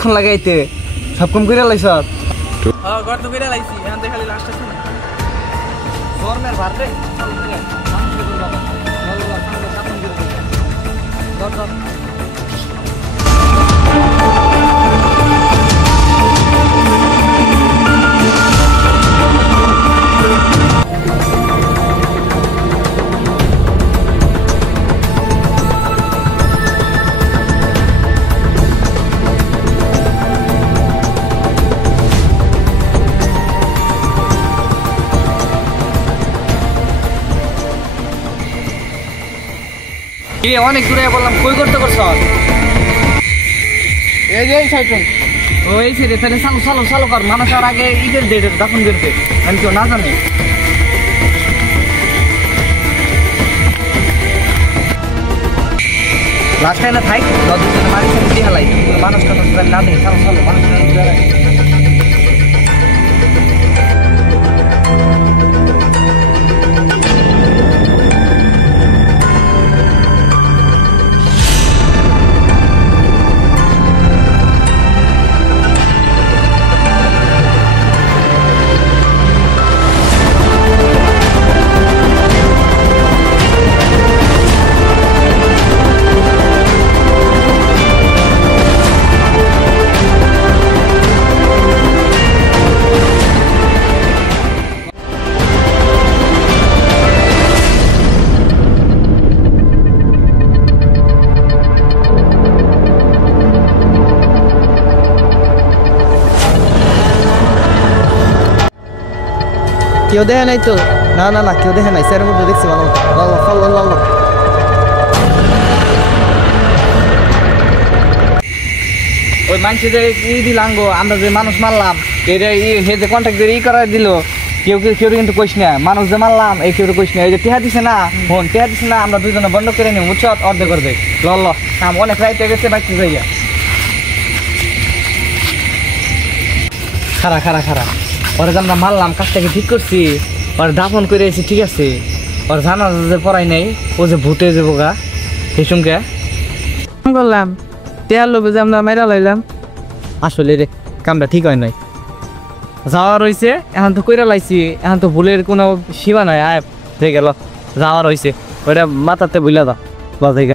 অনেকক্ষণ লাগাইতে সব কম করে লাইছ হ্যাঁ গর্ত করে লাইছি এখন তো খালি লাস্টটা শুনে গরমের ভাত রে অনেক দূরে বললাম কই করতে করছ এই যে সাইটুন ও এই ছেড়ে তাহলে চালু চালু চালু কর মানুষ আর আগে ঈদের ডেট দাফন করতে আমি কেউ না জানি লাস্ট টাইম না থাই দুজনে মারি সাথে দিয়ে হালাই মানুষ টানুষ না দেখে চালু চালু মানুষ কেউ দেখে নাই তো না না না কেউ দেখে নাই স্যারের মধ্যে দেখছি ভালো ওই মানুষ যে দিলাম গো আমরা যে মানুষ মারলাম এটা সে যে কন্ট্যাক্ট করে করা দিল কেউ কেউ কিন্তু কইস না মানুষ যে মারলাম এই কেউ কইস না এই যে টেহা দিছে না ফোন টেহা দিছে না আমরা দুজনে বন্ধ করে নিই উচ্চ অর্ধেক করবে ল কাম অনেক রাইতে গেছে বাইতে যাইয়া খারা খারা খারা ওরা যে আমরা মারলাম কাজটাকে ঠিক করছি ওরা দাফন করে এসেছি ঠিক আছে ওর জানা যে পড়াই নাই ও যে ভূতে যে বোকা সেই সঙ্গে করলাম তেয়ার লোভে যে আমরা মেরা লাইলাম আসলে রে কামটা ঠিক হয় নাই যাওয়া রয়েছে এখন তো কইরা লাইছি এখন তো ভুলের কোনো সীমা নাই আয় হয়ে গেল যাওয়া রয়েছে ওইটা মাথাতে বুঝলা দাও বাজাই